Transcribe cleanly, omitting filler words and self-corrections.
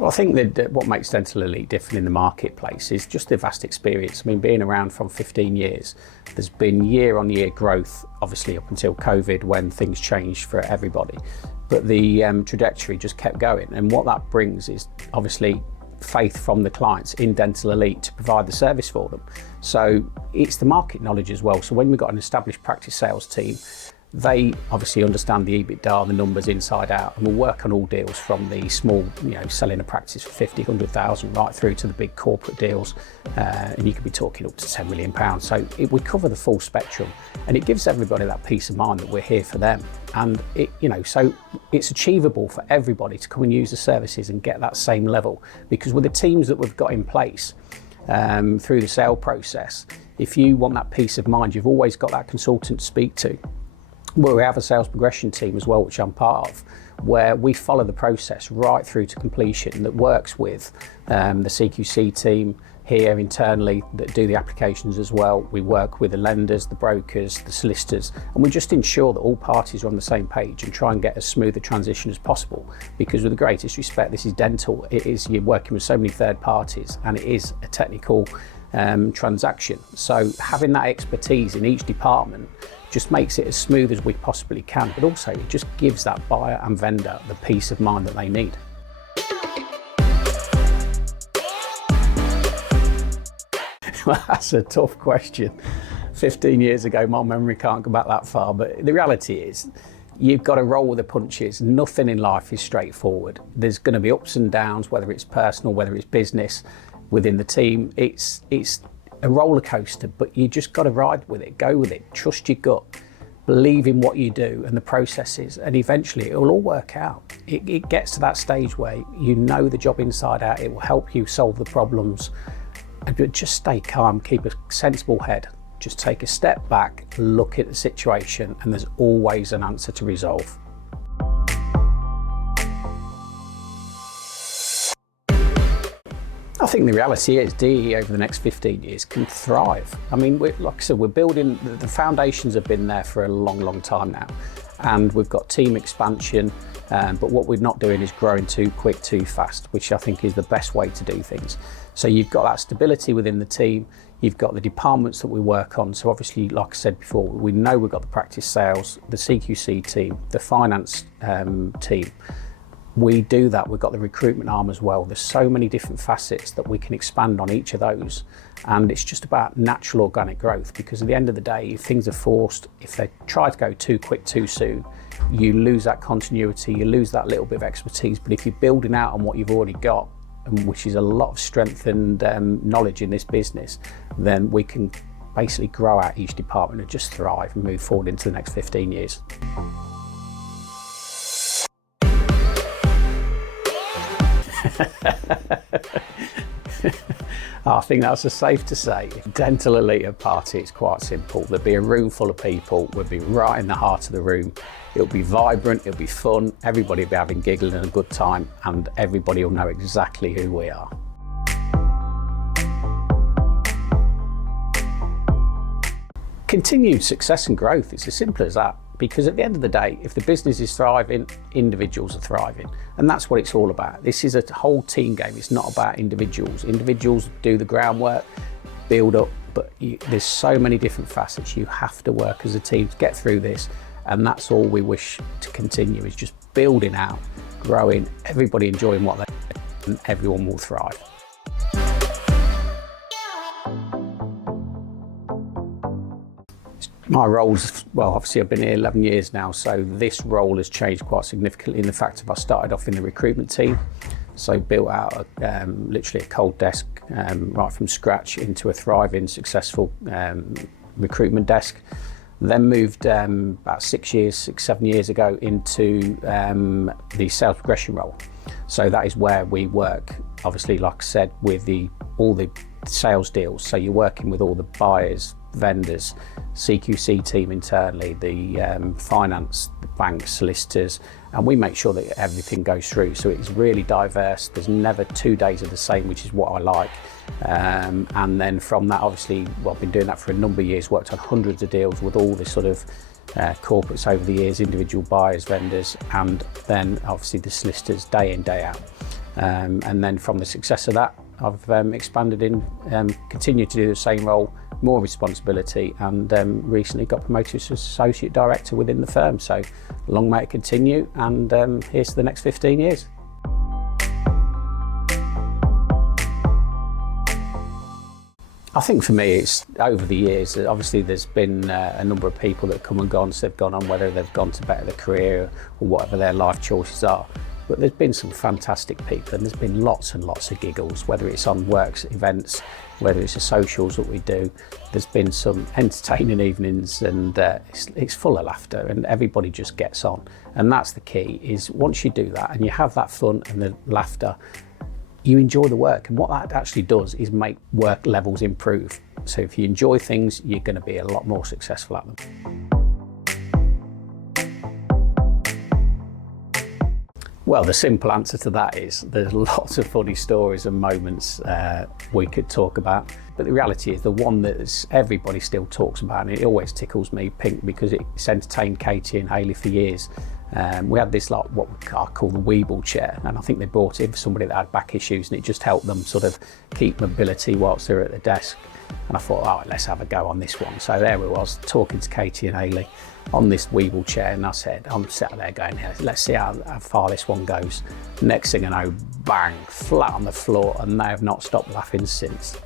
Well, I think that what makes Dental Elite different in the marketplace is just the vast experience. I mean, being around from 15 years, there's been year-on-year growth, obviously up until COVID when things changed for everybody. But the trajectory just kept going. And what that brings is obviously faith from the clients in Dental Elite to provide the service for them. So it's the market knowledge as well. So when we've got an established practice sales team, they obviously understand the EBITDA, the numbers inside out, and will work on all deals from the small, selling a practice for 50, 100,000 right through to the big corporate deals. And you could be talking up to £10 million. So we cover the full spectrum, and it gives everybody that peace of mind that we're here for them. And so it's achievable for everybody to come and use the services and get that same level, because with the teams that we've got in place through the sale process, if you want that peace of mind, you've always got that consultant to speak to. Well, we have a sales progression team as well, which I'm part of, where we follow the process right through to completion that works with the CQC team here internally that do the applications as well. We work with the lenders, the brokers, the solicitors, and we just ensure that all parties are on the same page and try and get as smooth a transition as possible. Because with the greatest respect, this is dental. You're working with so many third parties, and it is a technical transaction. So having that expertise in each department just makes it as smooth as we possibly can, but also it just gives that buyer and vendor the peace of mind that they need. Well, that's a tough question. 15 years ago, my memory can't go back that far, but the reality is you've got to roll with the punches. Nothing in life is straightforward. There's going to be ups and downs, whether it's personal, whether it's business, within the team. It's a roller coaster, but you just got to ride with it, go with it, trust your gut, believe in what you do and the processes, and eventually it will all work out. It gets to that stage where you know the job inside out, it will help you solve the problems, but just stay calm, keep a sensible head, just take a step back, look at the situation, and there's always an answer to resolve. I think the reality is DE over the next 15 years can thrive. I mean, like I said, we're building, the foundations have been there for a long, long time now. And we've got team expansion, but what we're not doing is growing too quick, too fast, which I think is the best way to do things. So you've got that stability within the team, you've got the departments that we work on. So obviously, like I said before, we know we've got the practice sales, the CQC team, the finance team. We do that, we've got the recruitment arm as well. There's so many different facets that we can expand on each of those. And it's just about natural organic growth, because at the end of the day, if things are forced, if they try to go too quick, too soon, you lose that continuity, you lose that little bit of expertise. But if you're building out on what you've already got, which is a lot of strength and knowledge in this business, then we can basically grow out each department and just thrive and move forward into the next 15 years. I think that's safe to say. If Dental Elite are party, it's quite simple. There'll be a room full of people, we'll be right in the heart of the room. It'll be vibrant, it'll be fun, everybody will be having giggling and a good time, and everybody will know exactly who we are. Continued success and growth, it's as simple as that. Because at the end of the day, if the business is thriving, individuals are thriving. And that's what it's all about. This is a whole team game. It's not about individuals. Individuals do the groundwork, build up, but there's so many different facets. You have to work as a team to get through this. And that's all we wish to continue, is just building out, growing, everybody enjoying what they do, and everyone will thrive. My roles, well, obviously I've been here 11 years now, so this role has changed quite significantly in the fact that I started off in the recruitment team. So built out literally a cold desk right from scratch into a thriving, successful recruitment desk. Then moved about 7 years ago into the sales progression role. So that is where we work, obviously, like I said, with all the sales deals. So you're working with all the buyers, vendors, CQC team internally, the finance, the banks, solicitors, and we make sure that everything goes through. So it's really diverse. There's never 2 days of the same, which is what I like. And then from that, obviously, well, I've been doing that for a number of years, worked on hundreds of deals with all the sort of corporates over the years, individual buyers, vendors, and then obviously the solicitors day in, day out. And then from the success of that, I've expanded in, continued to do the same role, more responsibility, and recently got promoted to associate director within the firm. So long may it continue, and here's to the next 15 years. I think for me, it's over the years, obviously there's been a number of people that have come and gone, so they've gone on, whether they've gone to better their career or whatever their life choices are. But there's been some fantastic people, and there's been lots and lots of giggles, whether it's on works events, whether it's the socials that we do. There's been some entertaining evenings, and it's full of laughter, and everybody just gets on. And that's the key, is once you do that and you have that fun and the laughter, you enjoy the work. And what that actually does is make work levels improve. So if you enjoy things, you're going to be a lot more successful at them. Well, the simple answer to that is there's lots of funny stories and moments we could talk about. But the reality is the one that everybody still talks about, and it always tickles me pink because it's entertained Katie and Hayley for years. We had this what I call the Weeble chair, and I think they brought it in for somebody that had back issues, and it just helped them sort of keep mobility whilst they're at the desk. And I thought, oh, let's have a go on this one. So there we was, talking to Katie and Hayley on this Weeble chair, and I said, I'm sat there going, let's see how far this one goes. Next thing I know, bang, flat on the floor, and they have not stopped laughing since.